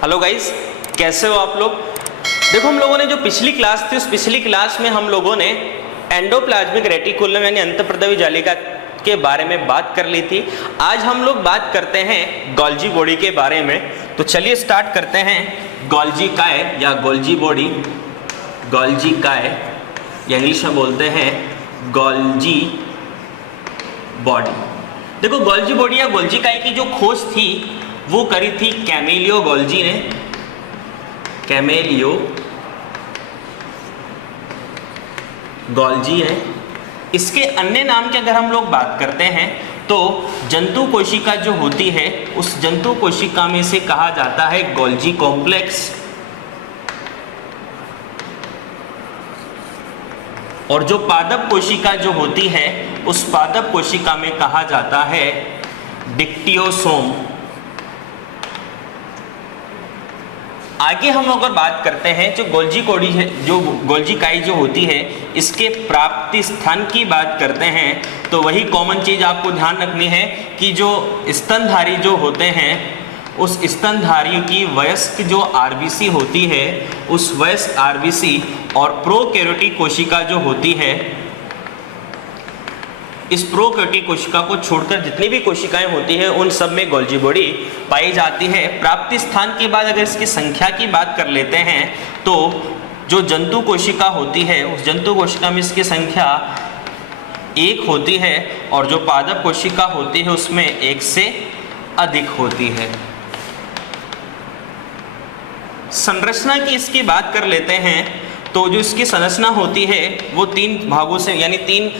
Hello guys, कैसे हो आप लोग। देखो, हम लोगों ने जो पिछली क्लास थी उस पिछली क्लास में हम लोगों ने एंडोप्लाज्मिक रेटिकुलम यानी अंतःप्रद्रवी जालिका के बारे में बात कर ली थी। आज हम लोग बात करते हैं गोल्जी बॉडी के बारे में। तो चलिए स्टार्ट करते हैं। गोल्जी काय या गोल्जी बॉडी, गोल्जी काय या इंग्लिश में बोलते हैं गोल्जी बॉडी। देखो, गोल्जी बॉडी या गोल्जी काय की जो खोज थी वो करी थी कैमिलियो गोल्जी ने। कैमिलियो गोल्जी ने। इसके अन्य नाम की अगर हम लोग बात करते हैं तो जंतु कोशिका जो होती है उस जंतु कोशिका में से कहा जाता है गोल्जी कॉम्प्लेक्स, और जो पादप कोशिका जो होती है उस पादप कोशिका में कहा जाता है डिक्टियोसोम। आगे हम अगर बात करते हैं जो गोल्जी कोडी है, जो गोल्जी काई जो होती है, इसके प्राप्ति स्थान की बात करते हैं तो वही कॉमन चीज आपको ध्यान रखनी है कि जो स्तनधारी जो होते हैं उस स्तनधारी की वयस्क जो आरबीसी होती है उस वयस्क आरबीसी और प्रोकैरियोटिक कोशिका जो होती है, इस प्रोकैरियोटिक कोशिका को छोड़कर जितनी भी कोशिकाएं होती है उन सब में गोल्जी बॉडी पाई जाती है। प्राप्ति स्थान के बाद अगर इसकी संख्या की बात कर लेते हैं तो जो जंतु कोशिका होती है उस जंतु कोशिका में इसकी संख्या 1 होती है और जो पादप कोशिका होती है उसमें 1 से अधिक होती है। संरचना की इसकी बात कर लेते हैं तो जो इसकी संरचना होती है वो 3 भागों से यानी 3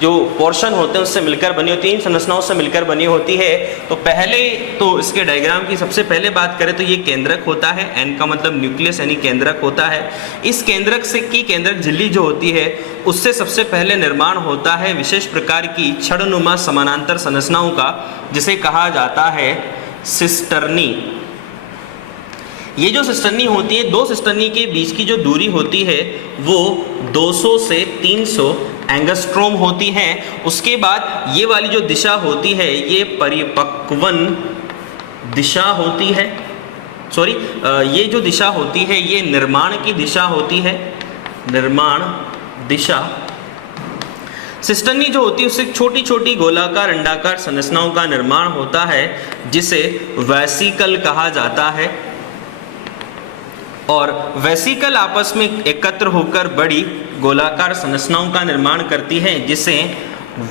जो पोर्शन होते हैं उससे मिलकर बनी होती है, 3 संरचनाओं से मिलकर बनी होती है। तो पहले तो इसके डायग्राम की सबसे पहले बात करें तो ये केंद्रक होता है। एन का मतलब न्यूक्लियस यानी केंद्रक होता है। इस केंद्रक से की केंद्रक झिल्ली जो होती है उससे सबसे पहले निर्माण होता है विशेष प्रकार की छड़नुमा समानांतर संरचनाओं का, जिसे कहा जाता है सिस्टर्नी। ये जो सिस्टर्नी होती है, 2 सिस्टर्नी के बीच की जो दूरी होती है वो 200 से 300 एंगस्ट्रोम होती है। उसके बाद ये वाली जो दिशा होती है ये परिपक्वन दिशा होती है। ये जो दिशा होती है ये निर्माण की दिशा होती है, निर्माण दिशा। सिस्टर्नी जो होती है उससे छोटी छोटी गोलाकार अंडाकार संरचनाओं का निर्माण होता है जिसे वेसिकल कहा जाता है, और वेसिकल आपस में एकत्र होकर बड़ी गोलाकार संरचनाओं का निर्माण करती है जिसे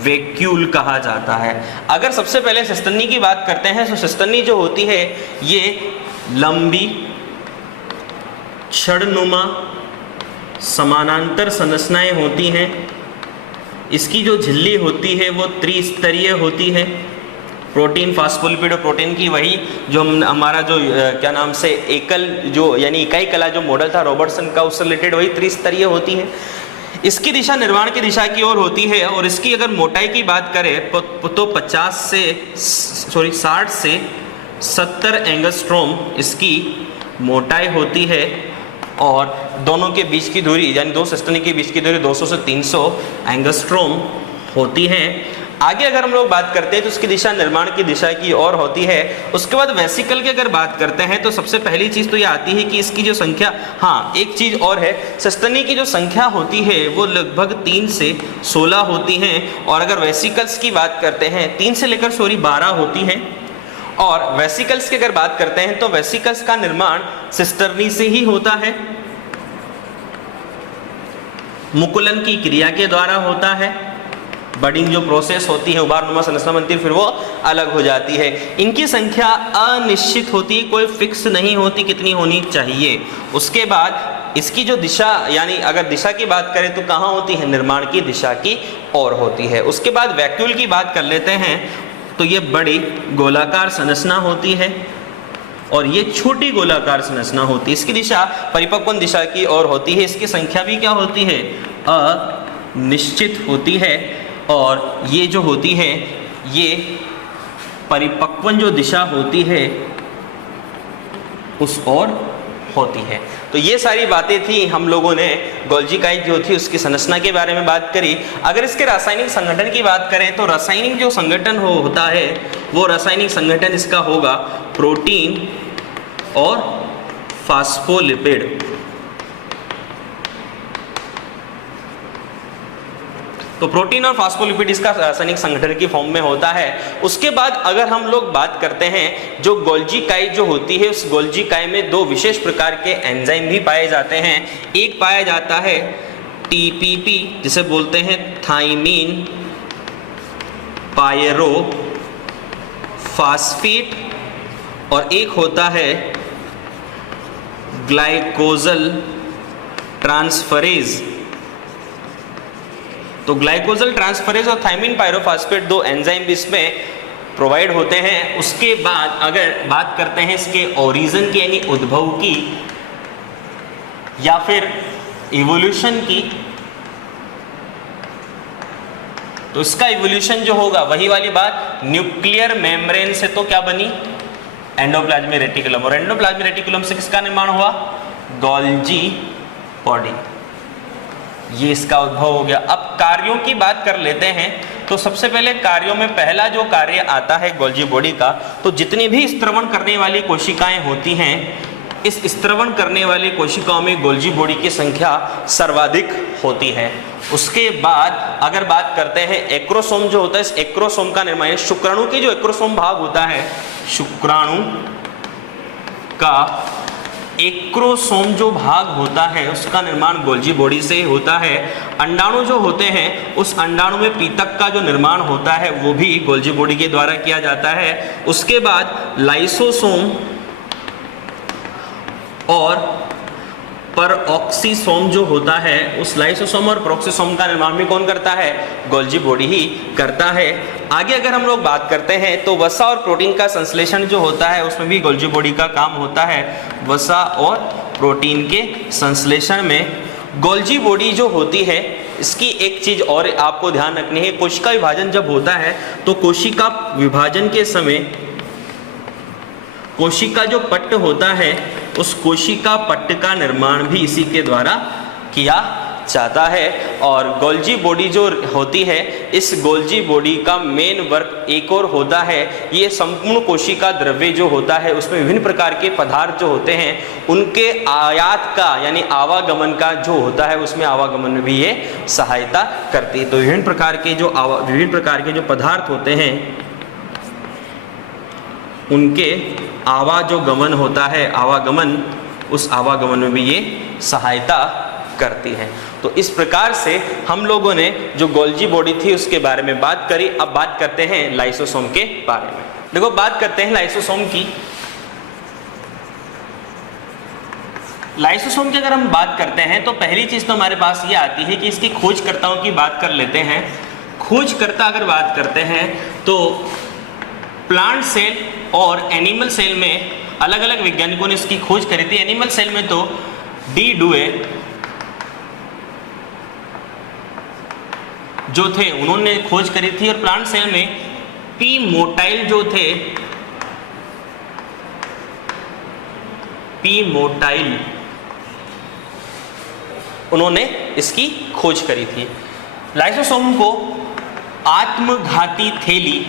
वैक्यूल कहा जाता है। अगर सबसे पहले सिस्टर्नी की बात करते हैं तो सिस्टर्नी जो होती है ये लंबी छड़नुमा समानांतर संरचनाएं होती हैं। इसकी जो झिल्ली होती है वो त्रिस्तरीय होती है। प्रोटीन, फास्फोलिपिड और प्रोटीन की वही जो हमारा जो क्या नाम से एकल जो यानी इकाई कला जो मॉडल था रॉबर्टसन का, उससे रिलेटेड वही त्रिस्तरीय होती है। इसकी दिशा निर्माण की दिशा की ओर होती है और इसकी अगर मोटाई की बात करें तो 60 से 70 एंगस्ट्रोम इसकी मोटाई होती है, और दोनों के बीच की दूरी यानी 2 सिस्टर्नी के बीच की दूरी 200 से 300 एंगस्ट्रोम होती है। आगे अगर हम लोग बात करते हैं तो उसकी दिशा निर्माण की दिशा की ओर होती है। उसके बाद वेसिकल की अगर बात करते हैं तो सबसे पहली चीज तो ये आती है कि इसकी जो संख्या, हाँ एक चीज और है, सिस्टर्नी की जो संख्या होती है वो लगभग 3 से 16 होती हैं, और अगर वेसिकल्स की बात करते हैं 3 से लेकर 12 होती हैं। और वेसिकल्स की अगर बात करते हैं तो वेसिकल्स का निर्माण सिस्टर्नी से ही होता है, मुकुलन की क्रिया के द्वारा होता है। बडिंग जो प्रोसेस होती है, उभारनुमा संरचना बनती है, फिर वो अलग हो जाती है। इनकी संख्या अनिश्चित होती है, कोई फिक्स नहीं होती कितनी होनी चाहिए। उसके बाद इसकी जो दिशा यानी अगर दिशा की बात करें तो कहाँ होती है, निर्माण की दिशा की ओर होती है। उसके बाद वैक्यूल की बात कर लेते हैं तो ये बड़ी गोलाकार संरचना होती है और ये छोटी गोलाकार संरचना होती है। इसकी दिशा परिपक्वन दिशा की ओर होती है। इसकी संख्या भी क्या होती है, अनिश्चित होती है, और ये जो होती है ये परिपक्वन जो दिशा होती है उस ओर होती है। तो ये सारी बातें थी, हम लोगों ने गोल्जी काई जो थी उसकी संरचना के बारे में बात करी। अगर इसके रासायनिक संगठन की बात करें तो रासायनिक जो संगठन होता है वो रासायनिक संगठन इसका होगा प्रोटीन और फास्फोलिपिड। तो प्रोटीन और फास्फोलिपिड इसका रासायनिक संगठन की फॉर्म में होता है। उसके बाद अगर हम लोग बात करते हैं, जो गोल्जी काई जो होती है, उस गोल्जी काई में दो विशेष प्रकार के एंजाइम भी पाए जाते हैं। एक पाया जाता है टीपीपी, जिसे बोलते हैं थाइमीन पायरोफॉस्फेट, और एक होता है ग्लाइकोजल ट्रांसफरेज। तो ग्लाइकोजल ट्रांसफरेज और थाइमीन पायरोफॉस्फेट दो एंजाइम इसमें प्रोवाइड होते हैं। उसके बाद अगर बात करते हैं इसके ओरिजिन की, यानी उद्भव की या फिर इवोल्यूशन की, तो इसका इवोल्यूशन जो होगा वही वाली बात, न्यूक्लियर मेम्ब्रेन से तो क्या बनी, एंडोप्लाज्मिक रेटिकुलम, और एंडोप्लाज्मिक रेटिकुलम से किसका निर्माण हुआ, गोल्जी बॉडी। ये इसका उद्भव हो गया। अब कार्यों की बात कर लेते हैं। तो सबसे पहले कार्यों में पहला जो कार्य आता है गोल्जी बॉडी का, तो जितनी भी स्त्रवण करने वाली कोशिकाएं होती हैं, इस स्त्रवण करने वाली कोशिकाओं में गोल्जी बॉडी की संख्या सर्वाधिक होती है। उसके बाद अगर बात करते हैं एक्रोसोम जो होता है, इस एक्रोसोम का निर्माण, शुक्राणु के जो एक्रोसोम भाग होता है, शुक्राणु का एक्रोसोम जो भाग होता है उसका निर्माण गोल्जी बॉडी से होता है। अंडाणु जो होते हैं, उस अंडाणु में पीतक का जो निर्माण होता है वो भी गोल्जी बॉडी के द्वारा किया जाता है। उसके बाद लाइसोसोम और परऑक्सीसोम जो होता है, उस लाइसोसोम और परऑक्सीसोम का निर्माण भी कौन करता है, गोल्जी बॉडी ही करता है। आगे अगर हम लोग बात करते हैं तो वसा और प्रोटीन का संश्लेषण जो होता है उसमें भी गोल्जी बॉडी का काम होता है। वसा और प्रोटीन के संश्लेषण में गोल्जी बॉडी जो होती है, इसकी एक चीज और आपको ध्यान रखनी है, कोशिका विभाजन जब होता है तो कोशिका विभाजन के समय कोशिका जो पट्ट होता है, उस कोशिका पट्ट का निर्माण भी इसी के द्वारा किया जाता है। और गोल्जी बॉडी जो होती है, इस गोल्जी बॉडी का मेन वर्क एक और होता है, ये संपूर्ण कोशिका द्रव्य जो होता है उसमें विभिन्न प्रकार के पदार्थ जो होते हैं उनके आयात का, यानी आवागमन का जो होता है, उसमें आवागमन में भी ये सहायता करती है। तो विभिन्न प्रकार के जो पदार्थ होते हैं उनके आवागमन होता है, आवागमन, उस आवागमन में भी ये सहायता करती है। तो इस प्रकार से हम लोगों ने जो गोल्जी बॉडी थी उसके बारे में बात करी। अब बात करते हैं लाइसोसोम के बारे में। देखो, बात करते हैं लाइसोसोम की। लाइसोसोम की अगर हम बात करते हैं तो पहली चीज तो हमारे पास ये आती है कि इसकी खोजकर्ताओं की बात कर लेते हैं। खोजकर्ता अगर बात करते हैं तो प्लांट सेल और एनिमल सेल में अलग अलग वैज्ञानिकों ने इसकी खोज करी थी। एनिमल सेल में तो डी डुए जो थे उन्होंने खोज करी थी, और प्लांट सेल में पी मोटाइल जो थे, पी मोटाइल, उन्होंने इसकी खोज करी थी। लाइसोसोम को आत्मघाती थैली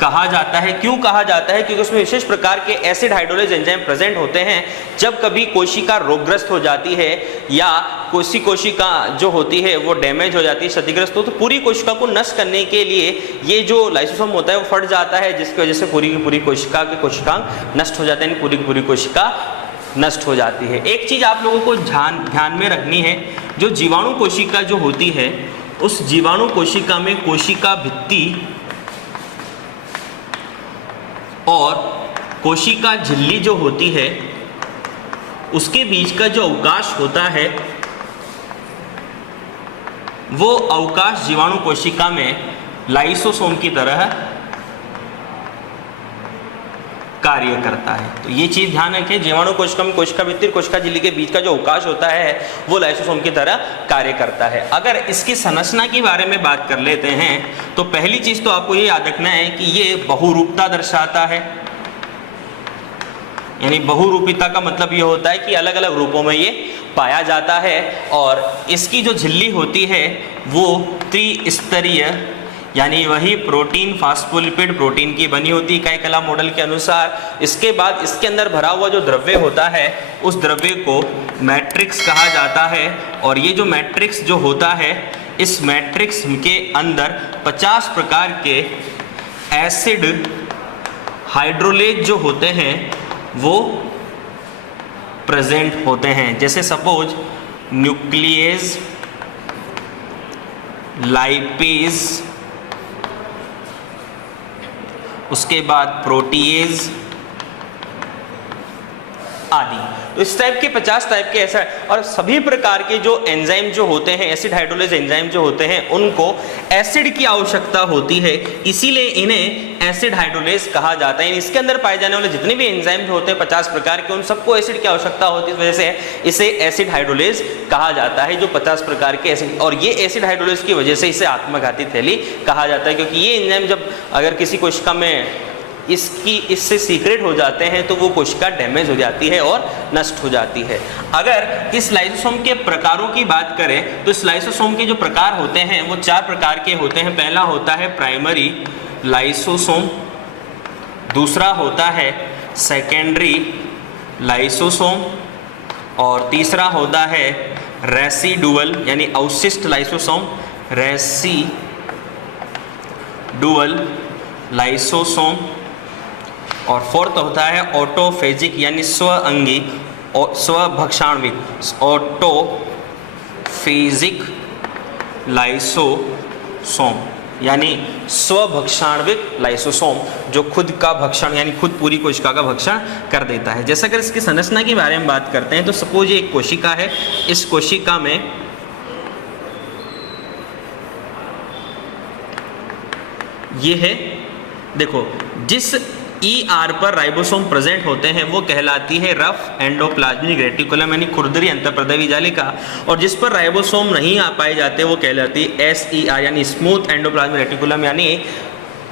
कहा जाता है। क्यों कहा जाता है? क्योंकि उसमें विशेष प्रकार के एसिड हाइड्रोलेज एंजाइम प्रेजेंट होते हैं। जब कभी कोशिका रोगग्रस्त हो जाती है या कोशिका जो होती है वो डैमेज हो जाती है, क्षतिग्रस्त हो, तो पूरी कोशिका को नष्ट करने के लिए ये जो लाइसोसोम होता है वो फट जाता है, जिसकी वजह से पूरी की पूरी कोशिका के कोशिकांग नष्ट हो जाते हैं, पूरी की पूरी कोशिका नष्ट हो जाती है। एक चीज आप लोगों को ध्यान में रखनी है, जो जीवाणु कोशिका जो होती है, उस जीवाणु कोशिका में कोशिका भित्ति और कोशिका झिल्ली जो होती है उसके बीच का जो अवकाश होता है, वो अवकाश जीवाणु कोशिका में लाइसोसोम की तरह कार्य करता है। तो ये चीज ध्यान रखें, जीवाणु कोशिका में कोशिका भित्ति और कोशिका झिल्ली के बीच का जो अवकाश होता है वो लाइसोसोम की तरह कार्य करता है। अगर इसकी संरचना के बारे में बात कर लेते हैं तो पहली चीज तो आपको ये याद रखना है कि ये बहुरूपता दर्शाता है। यानी बहुरूपिता का मतलब ये होता है कि अलग अलग रूपों में ये पाया जाता है। और इसकी जो झिल्ली होती है वो त्रिस्तरीय यानी वही प्रोटीन फास्फोलिपिड प्रोटीन की बनी होती है इकाई कला मॉडल के अनुसार। इसके बाद इसके अंदर भरा हुआ जो द्रव्य होता है उस द्रव्य को मैट्रिक्स कहा जाता है, और ये जो मैट्रिक्स जो होता है इस मैट्रिक्स के अंदर 50 प्रकार के एसिड हाइड्रोलेज जो होते हैं वो प्रेजेंट होते हैं। जैसे सपोज न्यूक्लियस, लाइपेज, उसके बाद प्रोटीएज आदि। तो इस टाइप के 50 टाइप के ऐसा, और सभी प्रकार के जो एंजाइम जो होते हैं, एसिड हाइड्रोलेज एंजाइम जो होते हैं, उनको एसिड की आवश्यकता होती है, इसीलिए इन्हें एसिड हाइड्रोलेज कहा जाता है। इसके अंदर पाए जाने वाले जितने भी एंजाइम जो होते हैं 50 प्रकार के, उन सबको एसिड की आवश्यकता होती है, इस वजह से इसे एसिड हाइड्रोलेज कहा जाता है, जो 50 प्रकार के एसिड। और ये एसिड हाइड्रोलेज की वजह से इसे आत्मघाती थैली कहा जाता है, क्योंकि ये एंजाइम जब अगर किसी कोशिका में इससे सीक्रेट हो जाते हैं तो वो कोशिका डैमेज हो जाती है और नष्ट हो जाती है। अगर इस लाइसोसोम के प्रकारों की बात करें तो इस लाइसोसोम के जो प्रकार होते हैं वो 4 प्रकार के होते हैं। पहला होता है प्राइमरी लाइसोसोम, दूसरा होता है सेकेंडरी लाइसोसोम, और तीसरा होता है रेसिडुअल यानी अवशिष्ट लाइसोसोम, रेसिडुअल लाइसोसोम, और फोर्थ होता है ऑटोफेजिक यानी स्वअंगी और स्वभक्षाणविक, ऑटोफेजिक लाइसोसोम यानी स्वभक्षाणविक लाइसोसोम, जो खुद का भक्षण यानी खुद पूरी कोशिका का भक्षण कर देता है। जैसे अगर इसकी संरचना के बारे में बात करते हैं तो सपोज ये एक कोशिका है, इस कोशिका में ये है, देखो जिस ER पर राइबोसोम प्रेजेंट होते हैं वो कहलाती है रफ एंडोप्लाज्मिक रेटिकुलम यानी खुरदरी अंतःप्रद्रवी जालिका, और जिस पर राइबोसोम नहीं आ पाए जाते वो कहलाती है SER यानी स्मूथ एंडोप्लाज्मिक रेटिकुलम यानी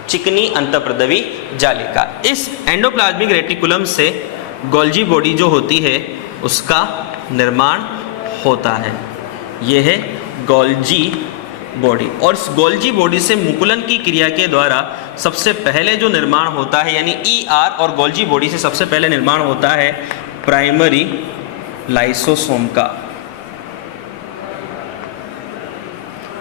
चिकनी अंतःप्रद्रवी जालिका। इस एंडोप्लाज्मिक रेटिकुलम से गोल्जी बॉडी जो होती है उसका निर्माण होता है, यह है गोल्जी बॉडी। और इस गोल्जी बॉडी से मुकुलन की क्रिया के द्वारा सबसे पहले जो निर्माण होता है यानी ER और गोल्जी बॉडी से सबसे पहले निर्माण होता है प्राइमरी लाइसोसोम का।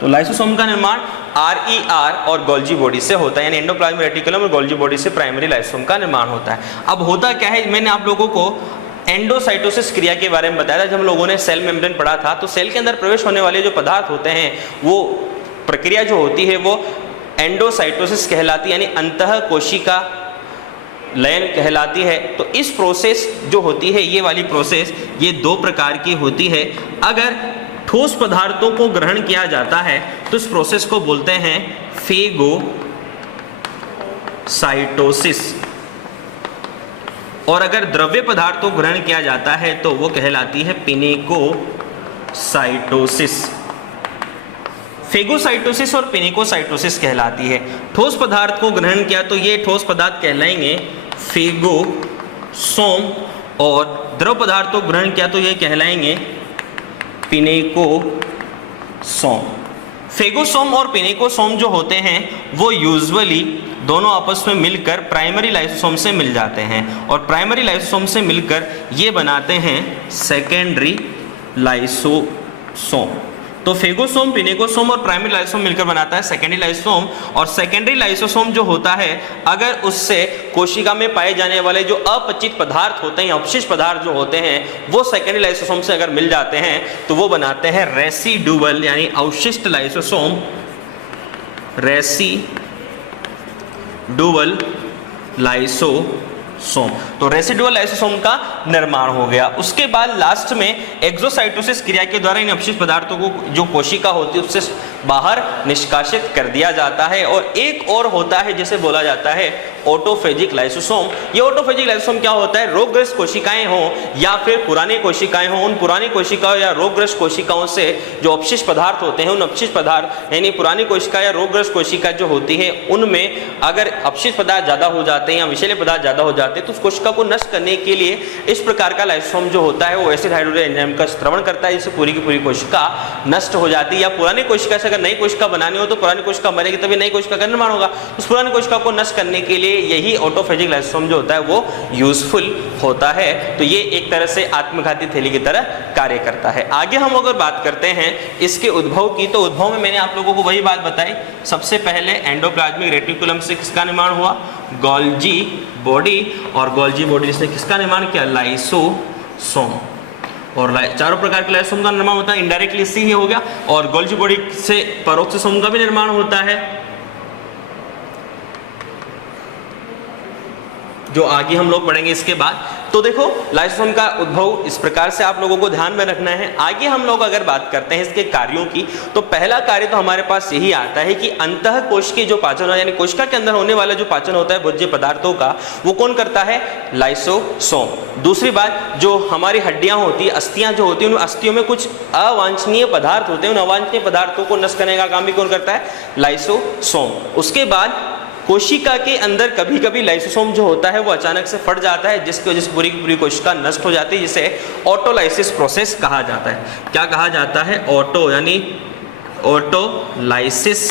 तो लाइसोसोम का निर्माण RER और गोल्जी बॉडी से होता है, यानी एंडोप्लाज्मिक रेटिकुलम और गोल्जी बॉडी से प्राइमरी लाइसोसोम का निर्माण होता है। अब होता क्या है, मैंने आप लोगों को एंडोसाइटोसिस क्रिया के बारे में बताया था जब हम लोगों ने सेल मेम्ब्रेन पढ़ा था। तो सेल के अंदर प्रवेश होने वाले जो पदार्थ होते हैं वो प्रक्रिया जो होती है वो एंडोसाइटोसिस कहलाती है, यानी अंतः कोशिका लयन कहलाती है। तो इस प्रोसेस जो होती है, ये वाली प्रोसेस, ये 2 प्रकार की होती है। अगर ठोस पदार्थों को ग्रहण किया जाता है तो इस प्रोसेस को बोलते हैं फेगोसाइटोसिस, और अगर द्रव्य पदार्थों को ग्रहण किया जाता है तो वो कहलाती है पिनेकोसाइटोसिस। फेगोसाइटोसिस और पिनेकोसाइटोसिस कहलाती है। ठोस पदार्थ को ग्रहण किया तो ये ठोस पदार्थ कहलाएंगे फेगोसोम, और द्रव पदार्थों को ग्रहण किया तो ये कहलाएंगे पिनेकोसोम। फेगोसोम और पिनेकोसोम जो होते हैं वो यूजुअली दोनों आपस में मिलकर प्राइमरी लाइसोसोम से मिल जाते हैं, और प्राइमरी लाइसोसोम से मिलकर ये बनाते हैं सेकेंडरी लाइसोसोम। तो फेगोसोम, पिनेकोसोम और प्राइमरी लाइसोसोम मिलकर बनाता है सेकेंडरी लाइसोसोम। और सेकेंडरी लाइसोसोम जो होता है, अगर उससे कोशिका में पाए जाने वाले जो अपचित पदार्थ होते हैं, अपशिष्ट पदार्थ जो होते हैं, वो सेकेंडरी लाइसोसोम से अगर मिल जाते हैं तो वो बनाते हैं रेसिडुअल यानी अवशिष्ट लाइसोसोम, रेसिडुअल लाइसोसोम। तो रेसिडुअल लाइसोसोम का निर्माण हो गया। उसके बाद लास्ट में एक्सोसाइटोसिस क्रिया के द्वारा इन अपशिष्ट पदार्थों को जो कोशिका होती है उससे बाहर निष्कासित कर दिया जाता है। और एक और होता है जिसे बोला जाता है ऑटोफेजिक लाइसोसोम। ये ऑटोफेजिक लाइसोसोम क्या होता है, रोगग्रस्त कोशिकाएं हों या फिर पुरानी कोशिकाएं हों, उन पुरानी कोशिकाओं या रोगग्रस्त कोशिकाओं से जो अपशिष्ट पदार्थ होते हैं, उन अपशिष्ट पदार्थ यानी पुरानी कोशिका या रोगग्रस्त कोशिका जो होती है उनमें अगर अपशिष्ट पदार्थ ज्यादा हो जाते हैं या विषैले पदार्थ ज्यादा हो जाते हैं तो उस कोशिका को नष्ट करने के लिए इस प्रकार का लाइसोसोम जो होता है वो एसिड हाइड्रोलाइज एंजाइम का स्त्रवण करता है, जिससे पूरी की पूरी कोशिका नष्ट हो जाती है। या पुरानी कोशिका से अगर नई कोशिका बनानी हो तो पुरानी कोशिका मरेगी तभी नई कोशिका का निर्माण होगा, उस पुरानी कोशिका को नष्ट करने के लिए यही ऑटोफेजिक लाइसोसोम जो होता है वो यूजफुल होता है। तो ये एक तरह से आत्मघाती थैली की तरह कार्य करता है। आगे हम अगर बात करते हैं इसके उद्भव की, तो उद्भव में मैंने आप लोगों को वही बात बताई, सबसे पहले एंडोप्लाज्मिक रेटिकुलम से किसका निर्माण हुआ, गोल्जी बॉडी, और गोल्जी बॉडी से किसका निर्माण किया, लाइसोसोम। और चारों प्रकार के लाइसोसोम का निर्माण होता है, इनडायरेक्टली इससे ही हो गया, और गोल्जी बॉडी से पेरोक्सोसोम का भी निर्माण होता है, जो आगे हम लोग पढ़ेंगे इसके बाद। तो देखो लाइसोसोम का उद्भव इस प्रकार से आप लोगों को ध्यान में रखना है। आगे हम लोग अगर बात करते हैं इसके कार्यों की, तो पहला कार्य तो हमारे पास यही आता है कि अंतः कोश की जो पाचन यानी कोशिका के अंदर होने वाला जो पाचन होता है भोज्य पदार्थों का, वो कौन करता है, लाइसोसोम। दूसरी बात, जो हमारी हड्डियां होती है, अस्थियां जो होती है, उन अस्थियों में कुछ अवांछनीय पदार्थ होते हैं, उन अवांछनीय पदार्थों को नष्ट करने का काम भी कौन करता है, लाइसोसोम। उसके बाद कोशिका के अंदर कभी कभी लाइसोसोम जो होता है वो अचानक से फट जाता है, जिसकी वजह से पूरी की पूरी कोशिका नष्ट हो जाती है, जिसे ऑटोलाइसिस प्रोसेस कहा जाता है। क्या कहा जाता है, ऑटो यानी ऑटोलाइसिस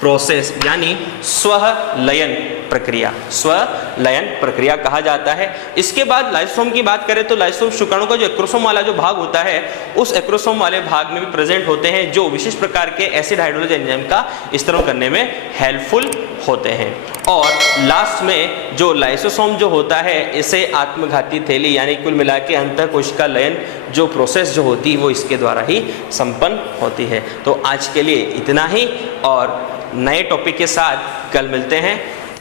प्रोसेस यानी स्वलयन प्रक्रिया, स्वलयन प्रक्रिया कहा जाता है। इसके बाद लाइसोसोम की बात करें तो लाइसोसोम शुक्राणु का जो एक्रोसोम वाला जो भाग होता है, उस एक्रोसोम वाले भाग में भी प्रेजेंट होते हैं, जो विशिष्ट प्रकार के एसिड हाइड्रोलाइज एंजाइम का स्त्रवण करने में हेल्पफुल होते हैं। और लास्ट में जो लाइसोसोम जो होता है, इसे आत्मघाती थैली यानी कुल मिला के अंतः कोशिका लयन जो प्रोसेस जो होती है वो इसके द्वारा ही संपन्न होती है। तो आज के लिए इतना ही, और नए टॉपिक के साथ कल मिलते हैं।